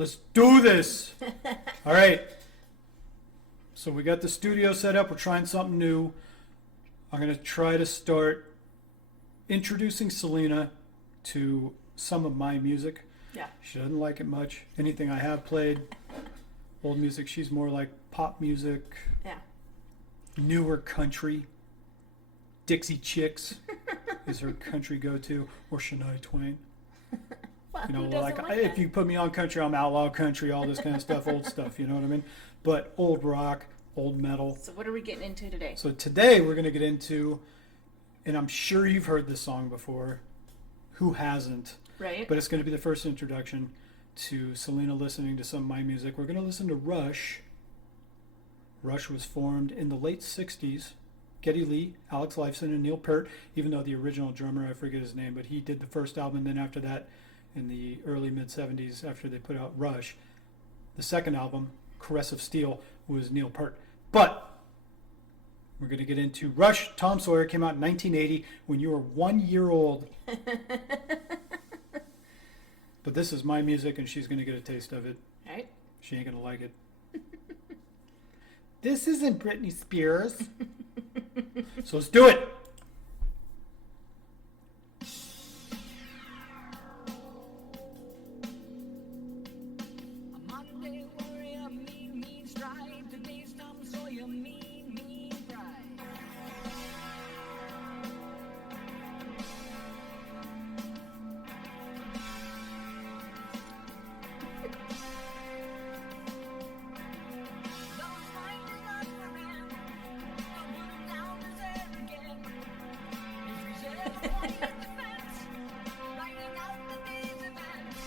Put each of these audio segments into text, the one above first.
Let's do this. All right. So we got the studio set up. We're trying something new. I'm going to try to start introducing Selena to some of my music. Yeah. She doesn't like it much. Anything I have played, old music, she's more like pop music, Yeah. newer country. Dixie Chicks is her country go-to, or Shania Twain. Well, You know, who doesn't like like if that? you put me on country, I'm outlaw country, all this kind of stuff, old stuff, you know what I mean? But old rock, old metal. So what are we getting into today? So today we're going to get into, and I'm sure you've heard this song before, who hasn't? Right. But it's going to be the first introduction to Selena listening to some of my music. We're going to listen to Rush. Rush was formed in the late 60s. Geddy Lee, Alex Lifeson, and Neil Peart, even though the original drummer, I forget his name, but he did the first album. Then after that, in the early mid-70s, after they put out Rush, the second album, Caress of Steel, was Neil Peart. But we're going to get into Rush. Tom Sawyer came out in 1980 when you were 1 year old. But this is my music, and she's going to get a taste of it. Right. She ain't going to like it. This isn't Britney Spears. So let's do it. Monday warrior, mean stripe. Today's Tom Sawyer, mean pride. Those finding us for him, don't put him down as arrogant. If he's ever playing the fence, writing out the day's events.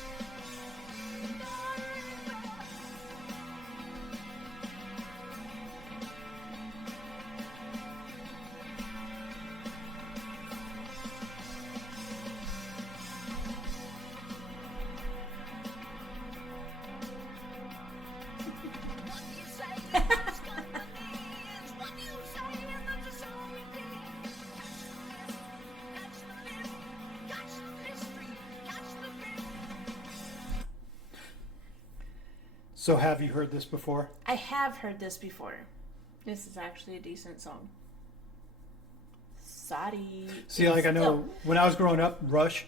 So have you heard this before? I have heard this before. This is actually a decent song. Sorry. See, like I know when I was growing up, Rush,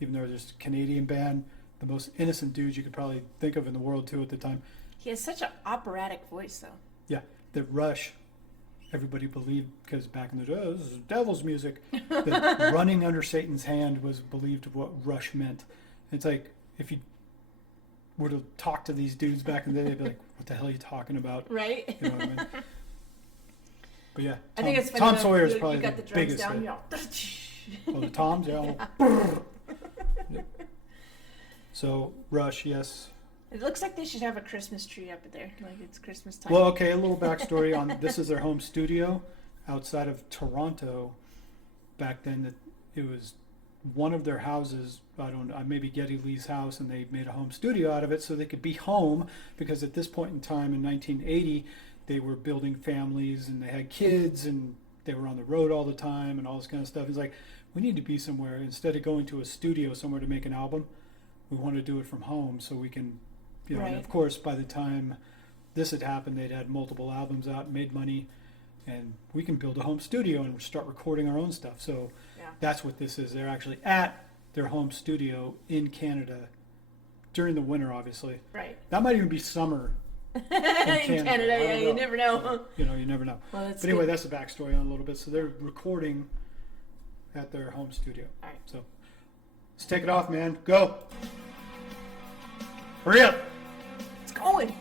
even though they're just a Canadian band, the most innocent dudes you could probably think of in the world too at the time. He has such an operatic voice, though. Yeah, that Rush, everybody believed, because back in the day, oh, this is devil's music, that running under Satan's hand was believed what Rush meant. It's like, if you were to talk to these dudes back in the day, they'd be like, what the hell are you talking about? Right? You know what I mean? But yeah, I think it's funny Tom that Sawyer is you probably got the the drums biggest down. hit. You know. Oh, the toms, yeah. Yep. So Rush, yes. It looks like they should have a Christmas tree up there, like it's Christmas time. Well, okay, a little backstory on this is their home studio outside of Toronto. Back then, that it was one of their houses. I don't know, maybe Geddy Lee's house, and they made a home studio out of it so they could be home, because at this point in time in 1980, they were building families and they had kids and they were on the road all the time and all this kind of stuff. It's like, we need to be somewhere. Instead of going to a studio somewhere to make an album, we want to do it from home so we can, you know, and Right. of course, by the time this had happened, they'd had multiple albums out, made money, and we can build a home studio and start recording our own stuff. So Yeah. that's what this is. They're actually at their home studio in Canada during the winter, obviously. Right. That might even be summer. In Canada, Canada, I yeah, don't you know. never know. You know, you never know. Well, that's But anyway, good. that's the backstory on a little bit. So they're recording at their home studio. All right. So let's take it off, man. Go. Hurry up. It's going.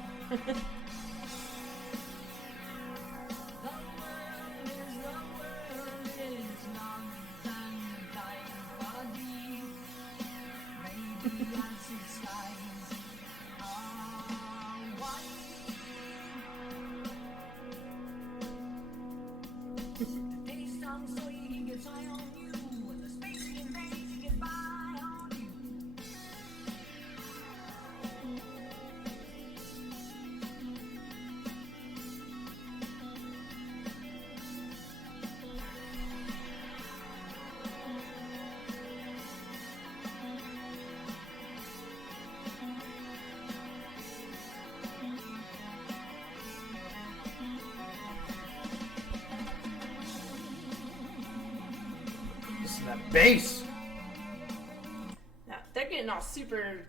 bass. Now, they're getting all super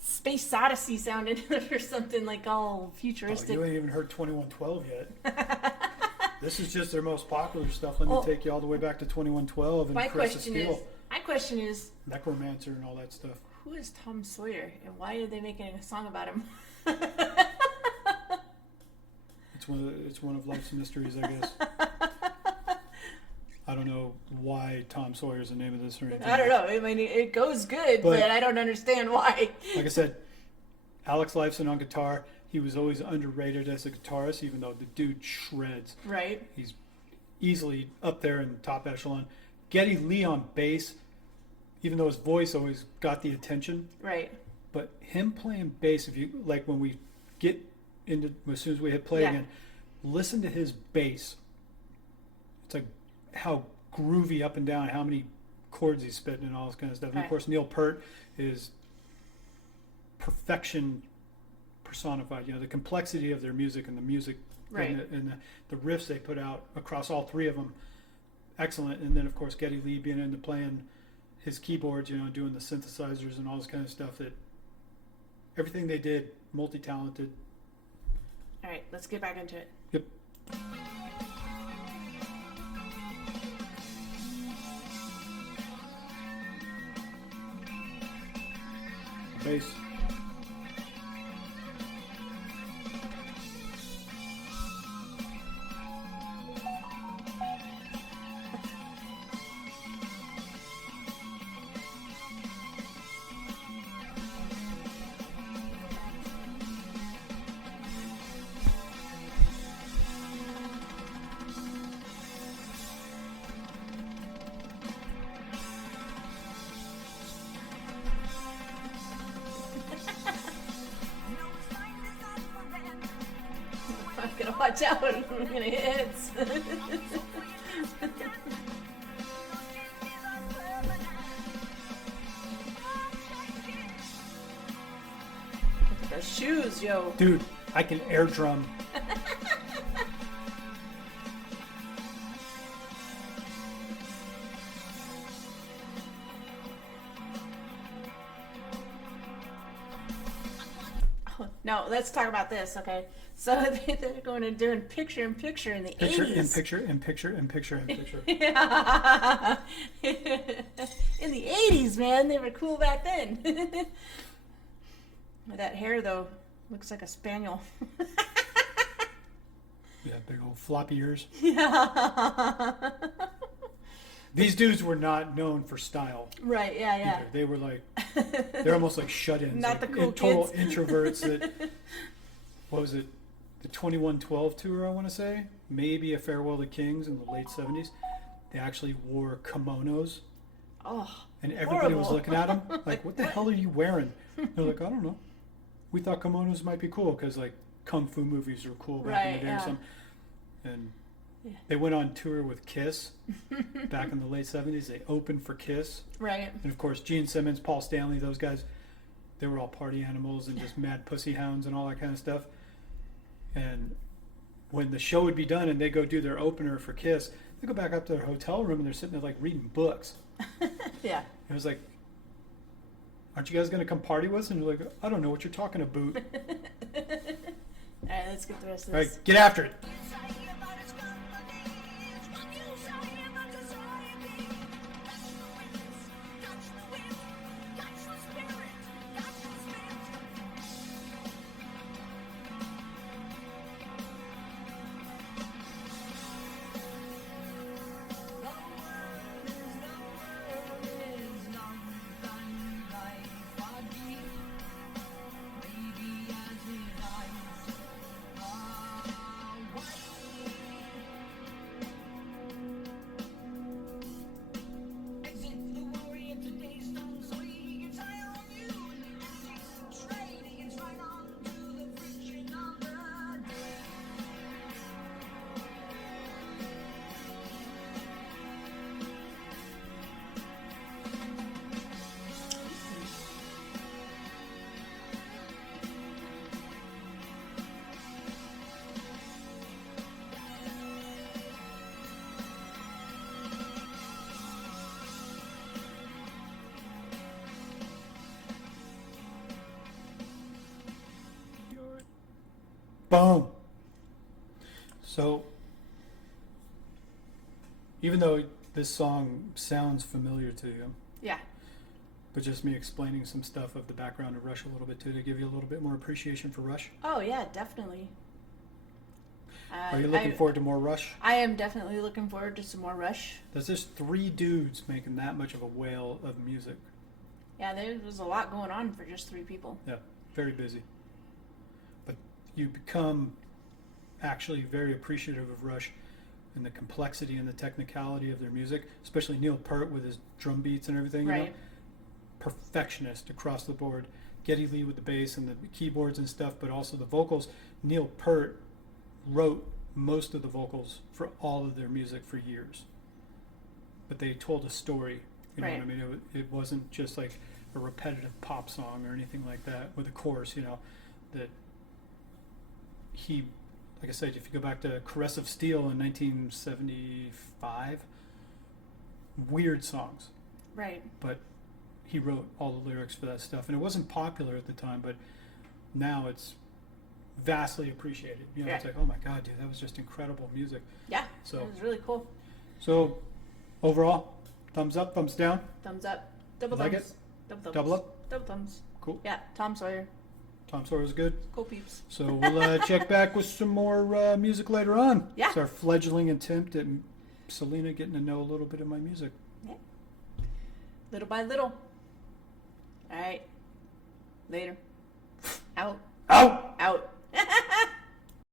Space Odyssey sounding or something like all Oh, futuristic. you ain't even heard 2112 yet. This is just their most popular stuff. Let me Oh. take you all the way back to 2112 and My Caress of question Steel. is, Necromancer and all that stuff. who is Tom Sawyer and why are they making a song about him? It's one of life's mysteries, I guess. I don't know why Tom Sawyer is the name of this or anything. I don't know. I mean, it goes good, but I don't understand why. Like I said, Alex Lifeson on guitar. He was always underrated as a guitarist, even though the dude shreds. Right. He's easily up there in the top echelon. Geddy Lee on bass, even though his voice always got the attention. Right. But him playing bass, if you like, when we get into, as soon as we hit play Yeah. again, listen to his bass. It's like how groovy up and down, how many chords he's spitting and all this kind of stuff. And Right. of course, Neil Peart is perfection personified. You know, the complexity of their music and the music Right. and the riffs they put out across all three of them, excellent. And then of course Geddy Lee being into playing his keyboards, you know, doing the synthesizers and all this kind of stuff. That everything they did, multi-talented. All right, let's get back into it. Yep. Bass. I'm gonna watch out. I'm gonna hit hits. Those shoes, yo. Dude, I can air drum. No, let's talk about this, okay? So they're going and doing picture in picture in the Picture 80s. in picture in picture in picture in picture. Yeah. In the 80s, man, they were cool back then. That hair, though, looks like a spaniel. Yeah, big old floppy ears. Yeah. These dudes were not known for style. Right, yeah, yeah. Either. They were like, they're almost like shut-ins. Not like, the cool total kids. introverts that, what was it, the 2112 tour, I want to say? Maybe a Farewell to Kings in the late 70s. They actually wore kimonos, Oh, and everybody was horrible. looking at them like, what the hell are you wearing? They're like, I don't know. We thought kimonos might be cool because like kung fu movies were cool back in Right, the day yeah. or something. And Yeah. they went on tour with Kiss back in the late 70s. They opened for Kiss. right. And of course, Gene Simmons, Paul Stanley, those guys, they were all party animals and just mad pussy hounds and all that kind of stuff. And when the show would be done and they go do their opener for Kiss, they go back up to their hotel room and they're sitting there like reading books. Yeah. It was like, aren't you guys going to come party with us? And you're like, I don't know what you're talking about. All right, let's get the rest of All this. right, get after it. Boom. So, even though this song sounds familiar to you, Yeah. but just me explaining some stuff of the background of Rush a little bit too, to give you a little bit more appreciation for Rush. Oh yeah, definitely. Are you looking forward to more Rush? I am definitely looking forward to some more Rush. There's just 3 dudes making that much of a whale of music. Yeah, there was a lot going on for just 3 people. Yeah, very busy. But you become actually very appreciative of Rush and the complexity and the technicality of their music, especially Neil Peart with his drum beats and everything. You know? Right. Perfectionist across the board. Geddy Lee with the bass and the keyboards and stuff, but also the vocals. Neil Peart wrote most of the vocals for all of their music for years. But they told a story. You know Right. what I mean? It wasn't just like a repetitive pop song or anything like that with a chorus, you know, that he, like I said, if you go back to Caress of Steel in 1975, weird songs, Right. but he wrote all the lyrics for that stuff. And it wasn't popular at the time, but now it's vastly appreciated. You know, Yeah. it's like, oh my God, dude, that was just incredible music. Yeah. So- it was really cool. So, overall, thumbs up, thumbs down, Thumbs up. Double Like thumbs. Double thumbs. double up. Double thumbs. Cool. Yeah. Tom Sawyer. Tom Sawyer was good. Cool peeps. So we'll check back with some more music later on. Yeah. It's our fledgling attempt at Selena getting to know a little bit of my music. Little by little. All right. Later.